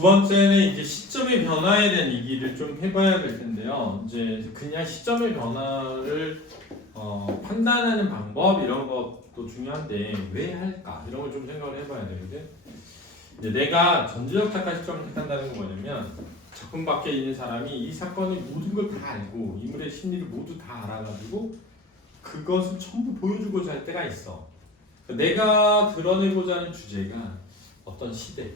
두 번째는 이제 시점의 변화에 대한 얘기를 좀 해봐야 될 텐데요. 이제 그냥 시점의 변화를 판단하는 방법 이런 것도 중요한데 왜 할까 이런 걸 좀 생각을 해봐야 되거든. 이제 내가 전지적 작가 시점을 택한다는 건 뭐냐면 작품 밖에 있는 사람이 이 사건의 모든 걸 다 알고 인물의 심리를 모두 다 알아가지고 그것을 전부 보여주고자 할 때가 있어. 내가 드러내고자 하는 주제가 어떤 시대,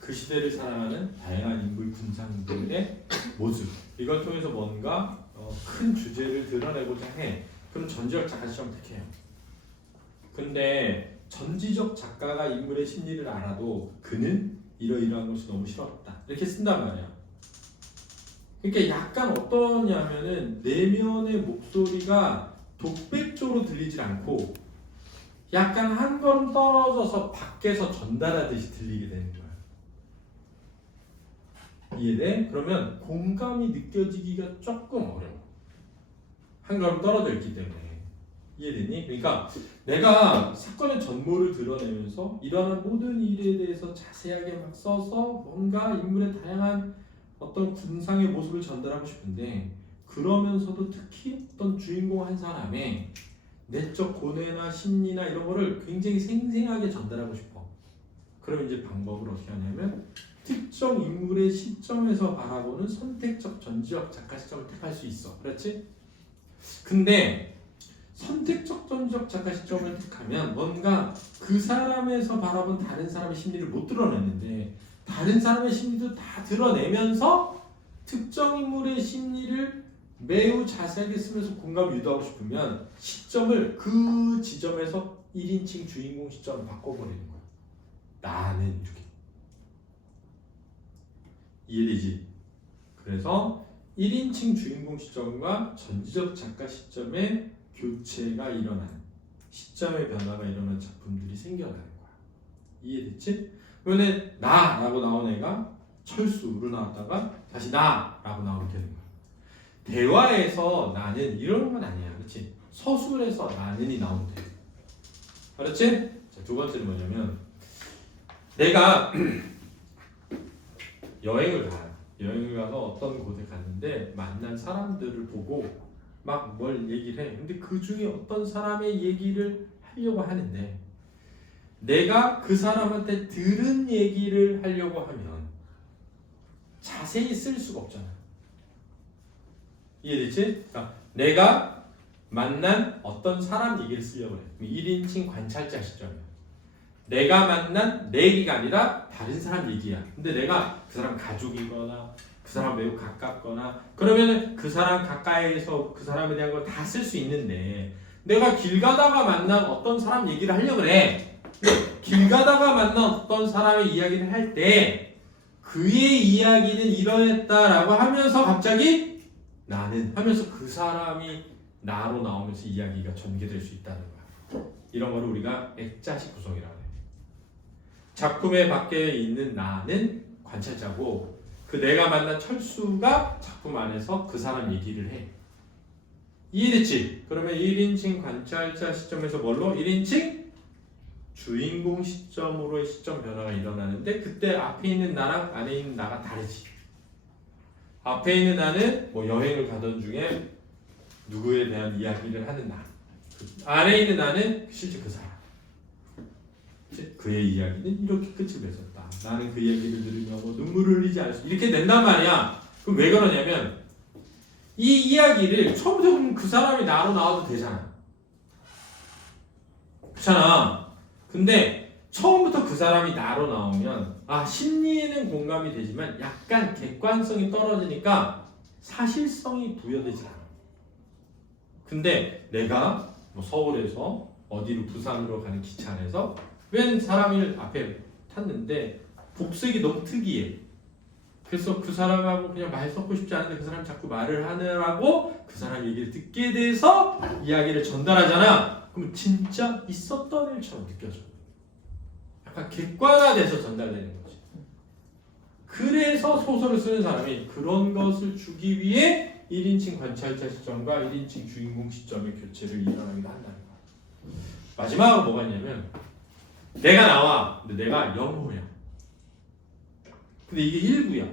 그 시대를 살아가는 다양한 인물 군상들의 모습 이걸 통해서 뭔가 큰 주제를 드러내고자 해. 그럼 전지적 작가 시점을 택해요. 근데 전지적 작가가 인물의 심리를 알아도 그는 이러이러한 것이 너무 싫었다 이렇게 쓴단 말이야. 그러니까 약간 어떠냐면은 내면의 목소리가 독백적으로 들리질 않고 약간 한 걸음 떨어져서 밖에서 전달하듯이 들리게 되는 거야. 이해돼? 그러면 공감이 느껴지기가 조금 어려워. 한 걸음 떨어져 있기 때문에. 이해되니? 그러니까 내가 사건의 전모를 드러내면서 일어난 모든 일에 대해서 자세하게 막 써서 뭔가 인물의 다양한 어떤 군상의 모습을 전달하고 싶은데 그러면서도 특히 어떤 주인공 한 사람의 내적 고뇌나 심리나 이런 거를 굉장히 생생하게 전달하고 싶어. 그럼 이제 방법을 어떻게 하냐면 특정 인물의 시점에서 바라보는 선택적 전지적 작가 시점을 택할 수 있어. 그렇지? 근데 선택적 전지적 작가 시점을 택하면 뭔가 그 사람에서 바라본 다른 사람의 심리를 못 드러냈는데 다른 사람의 심리도 다 드러내면서 특정 인물의 심리를 매우 자세하게 쓰면서 공감을 유도하고 싶으면 시점을 그 지점에서 1인칭 주인공 시점을 바꿔버리는 거야. 나는 이렇게. 이해되지? 그래서 1인칭 주인공 시점과 전지적 작가 시점의 교체가 일어나는 시점의 변화가 일어나는 작품들이 생겨나는 거야. 이해됐지? 그러면 나라고 나온 애가 철수로 나왔다가 다시 나라고 나오게 되는 거야. 대화에서 나는 이런 건 아니야. 그렇지? 서술에서 나는이 나오면 돼. 그렇지? 자, 두 번째는 뭐냐면 내가 여행을 가요. 여행을 가서 어떤 곳에 갔는데 만난 사람들을 보고 막 뭘 얘기를 해. 근데 그 중에 어떤 사람의 얘기를 하려고 하는데 내가 그 사람한테 들은 얘기를 하려고 하면 자세히 쓸 수가 없잖아. 이해됐지? 그러니까 내가 만난 어떤 사람 얘기를 쓰려고 해. 1인칭 관찰자 시점이야. 내가 만난 내 얘기가 아니라 다른 사람 얘기야. 근데 내가 그 사람 가족이거나 그 사람 매우 가깝거나 그러면 그 사람 가까이에서 그 사람에 대한 걸 다 쓸 수 있는데 내가 길 가다가 만난 어떤 사람 얘기를 하려고 그래. 길 가다가 만난 어떤 사람의 이야기를 할 때 그의 이야기는 이러했다라고 하면서 갑자기 나는 하면서 그 사람이 나로 나오면서 이야기가 전개될 수 있다는 거야. 이런 거를 우리가 액자식 구성이라고 해요. 작품의 밖에 있는 나는 관찰자고 그 내가 만난 철수가 작품 안에서 그 사람 얘기를 해. 이해됐지? 그러면 1인칭 관찰자 시점에서 뭘로? 1인칭 주인공 시점으로의 시점 변화가 일어나는데 그때 앞에 있는 나랑 안에 있는 나가 다르지. 앞에 있는 나는 뭐 여행을 가던 중에 누구에 대한 이야기를 하는 나. 안에 있는 나는 실제 그 사람. 그의 이야기는 이렇게 끝을 맺었다. 나는 그 이야기를 들으며 뭐 눈물을 흘리지 않을 수 이렇게 된단 말이야. 그럼 왜 그러냐면 이 이야기를 처음부터 보면 그 사람이 나로 나와도 되잖아. 그렇잖아. 근데 처음부터 그 사람이 나로 나오면 심리에는 공감이 되지만 약간 객관성이 떨어지니까 사실성이 부여되지 않아. 근데 내가 뭐 서울에서 어디로 부산으로 가는 기차 안에서 웬 사람을 앞에 탔는데 복색이 너무 특이해. 그래서 그 사람하고 그냥 말 섞고 싶지 않은데 그 사람이 자꾸 말을 하느라고 그 사람 얘기를 듣게 돼서 이야기를 전달하잖아. 그럼 진짜 있었던 일처럼 느껴져. 약간 객관화돼서 전달되는 거지. 그래서 소설을 쓰는 사람이 그런 것을 주기 위해 1인칭 관찰자 시점과 1인칭 주인공 시점의 교체를 일어나기도 한다는 거야. 마지막으로 뭐가 있냐면 내가 나와. 근데 내가 영호야. 근데 이게 1부야.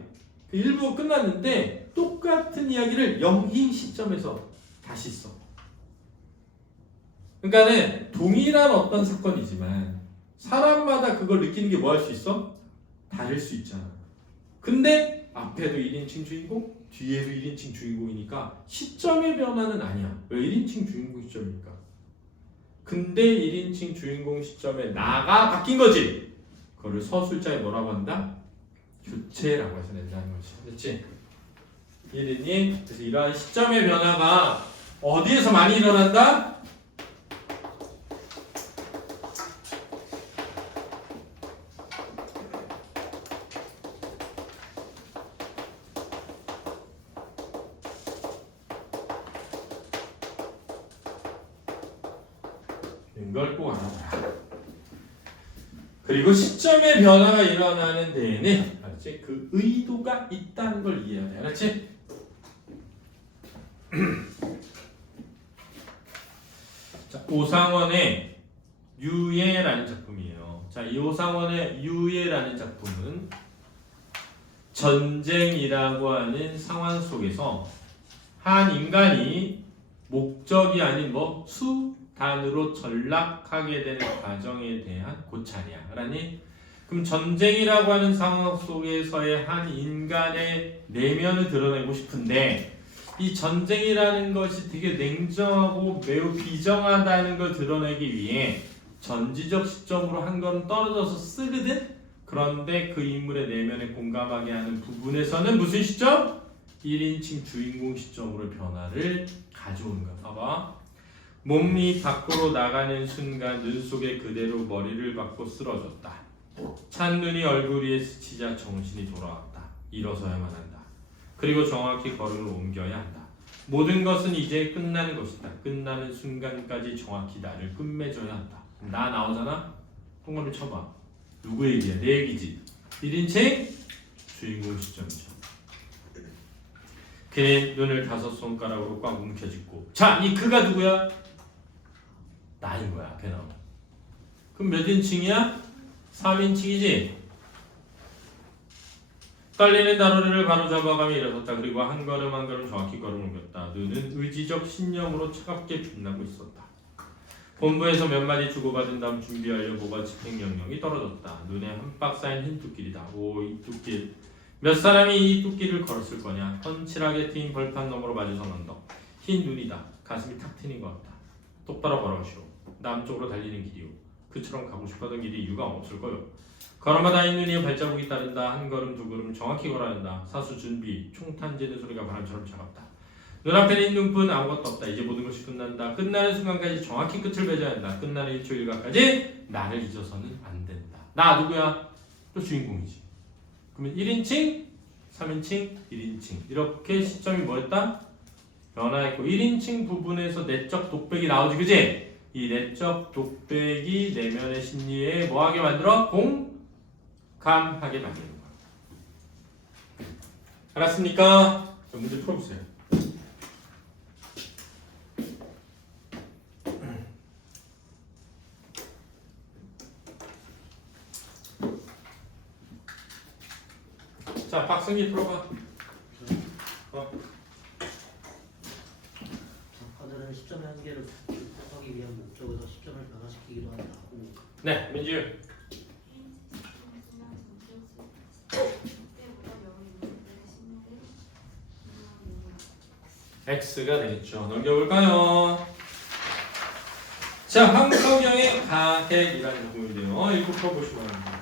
그 1부가 끝났는데 똑같은 이야기를 영희 시점에서 다시 써. 그러니까는 동일한 어떤 사건이지만 사람마다 그걸 느끼는 게 뭐 할 수 있어? 다를 수 있잖아. 근데 앞에도 1인칭 주인공, 뒤에도 1인칭 주인공이니까 시점의 변화는 아니야. 왜 1인칭 주인공 시점이니까. 근데 1인칭 주인공 시점에 나가 바뀐 거지. 그거를 서술자에 뭐라고 한다? 교체라고 해서 낸다는 거지. 그렇지? 1인이 그래서 이러한 시점의 변화가 어디에서 많이 일어난다? 이걸 꼭 알아봐라. 그리고 시점의 변화가 일어나는 데에는 알았지? 그 의도가 있다는 걸 이해해야 돼. 알았지? 자, 오상원의 유예라는 작품이에요. 자, 이 오상원의 유예라는 작품은 전쟁이라고 하는 상황 속에서 한 인간이 목적이 아닌 수단으로 전락하게 되는 과정에 대한 고찰이야. 그러니 그럼 전쟁이라고 하는 상황 속에서의 한 인간의 내면을 드러내고 싶은데 이 전쟁이라는 것이 되게 냉정하고 매우 비정하다는 걸 드러내기 위해 전지적 시점으로 한 걸음 떨어져서 쓰거든? 그런데 그 인물의 내면에 공감하게 하는 부분에서는 무슨 시점? 1인칭 주인공 시점으로 변화를 가져오는 거야. 봐봐. 몸이 밖으로 나가는 순간 눈 속에 그대로 머리를 박고 쓰러졌다. 찬눈이 얼굴 위에 스치자 정신이 돌아왔다. 일어서야만 한다. 그리고 정확히 걸음을 옮겨야 한다. 모든 것은 이제 끝나는 것이다. 끝나는 순간까지 정확히 나를 끝맺어야 한다. 나 나오잖아? 동그라미 쳐봐. 누구 얘기야? 내 얘기지. 1인칭 주인공 시점이죠. 그의 눈을 5손가락으로 꽉 움켜쥐고 자, 이 그가 누구야? 나인 거야. 앞에 나오면. 그럼 몇 인칭이야? 3인칭이지? 떨리는 다리를 바로 잡아가며 일어섰다. 그리고 한 걸음 한 걸음 정확히 걸음을 옮겼다. 눈은 의지적 신념으로 차갑게 빛나고 있었다. 본부에서 몇 마디 주고받은 다음 준비하려 모가 집행 명령이 떨어졌다. 눈에 한 박 쌓인 흰 뚝길이다. 오, 이 뚝길. 몇 사람이 이 뚝길을 걸었을 거냐. 훤칠하게 트인 벌판 너머로 마주선 언덕. 흰 눈이다. 가슴이 탁 트인 것 같다. 똑바로 걸어가시오. 남쪽으로 달리는 길이오. 그처럼 가고 싶었던 길이 이유가 없을 거요. 걸어마다 흰 눈이 발자국이 따른다. 한 걸음 두 걸음 정확히 걸어야 한다. 사수 준비. 총 탄지는 소리가 바람처럼 차갑다. 눈앞에는 눈뿐 아무것도 없다. 이제 모든 것이 끝난다. 끝나는 순간까지 정확히 끝을 맺어야 한다. 끝나는 1초 1가까지 나를 잊어서는 안 된다. 나 누구야? 또 주인공이지. 그러면 1인칭, 3인칭, 1인칭 이렇게 시점이 뭐였다? 변화했고 1인칭 부분에서 내적 독백이 나오지. 그지? 이 내적 독백이 내면의 심리에 뭐하게 만들어? 공감하게 만드는 거야. 알았습니까? 자, 문제 풀어보세요. 자, 박승기 풀어봐. 작가들은 시점의 한계를 극복하기 위한 목적에서 시점을 변화시키기도 한다고. 네, 민지윤. X가 되겠죠. 넘겨볼까요? 자, 황석영의 가핵이라는 작품인데요. 이거 풀어보시면 합니다.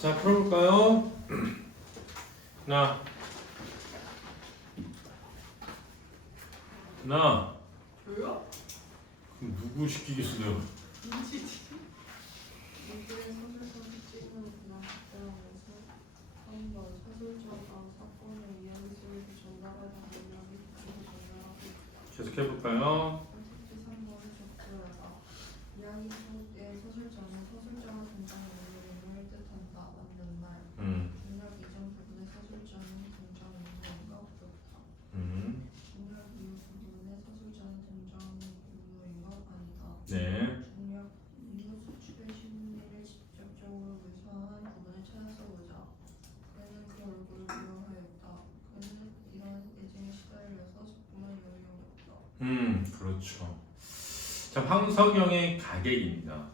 자, 풀어볼까요? 나 저요? 그럼 누구 시키겠어요? 눈치지. 이들의 서술서를 찍는 문학대학에서 한번 서술자가 사건의 이야기 속에서 전달하는 이야기 속에서 전달하고 계속해볼까요? 선택지 3번을 적절하다. 이야기 속의 서술자는 서술자가 등장하는 내용을 뜻한다. 맞는 말. 중략 이전 부분의 서술자는 등장 인물인가 어렵다. 중략 이후 부분의 서술자는 등장 인물인가 아니다. 네. 중략 이후 수축의 심리를 직접적으로 묘사한 부분을 찾아 써보자. 그는 그 얼굴을 미워하였다. 그는 이런 애증에 시달려서 속보는 여유 없다. 그렇죠. 자, 황석영의 가객입니다.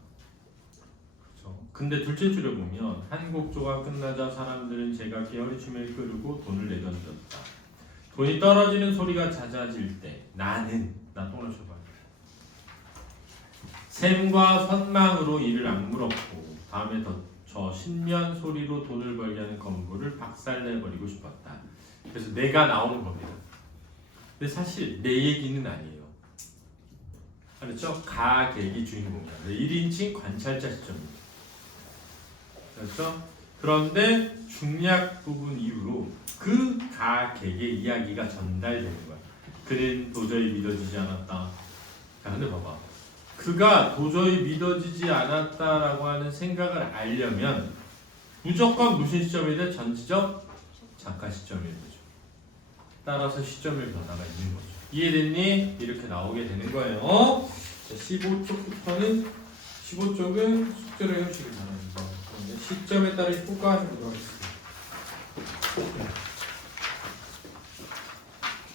그렇죠. 근데 둘째 줄에 보면 한 곡조가 끝나자 사람들은 제가 게으르침을 끄르고 돈을 내던졌다. 돈이 떨어지는 소리가 잦아질 때 나는 나 또 넣어줘봐요. 샘과 선망으로 이를 악물었고 다음에 저 신면 소리로 돈을 벌려는 건물을 박살내버리고 싶었다. 그래서 내가 나오는 겁니다. 근데 사실 내 얘기는 아니에요. 그렇죠? 가객이 주인공이야. 1인칭 관찰자 시점입니다. 그렇죠? 그런데 중략 부분 이후로 그 가객의 이야기가 전달되는 거야. 그는 도저히 믿어지지 않았다. 자, 근데 봐봐. 그가 도저히 믿어지지 않았다라고 하는 생각을 알려면 무조건 무슨 시점이 돼? 전지적 작가 시점이 되죠. 따라서 시점의 변화가 있는 거죠. 이해됐니? 이렇게 나오게 되는 거예요. 자, 15쪽부터는 15쪽은 숙제로 해주시기 바랍니다. 그런데 시점에 따라 효과하시도록 하겠습니다.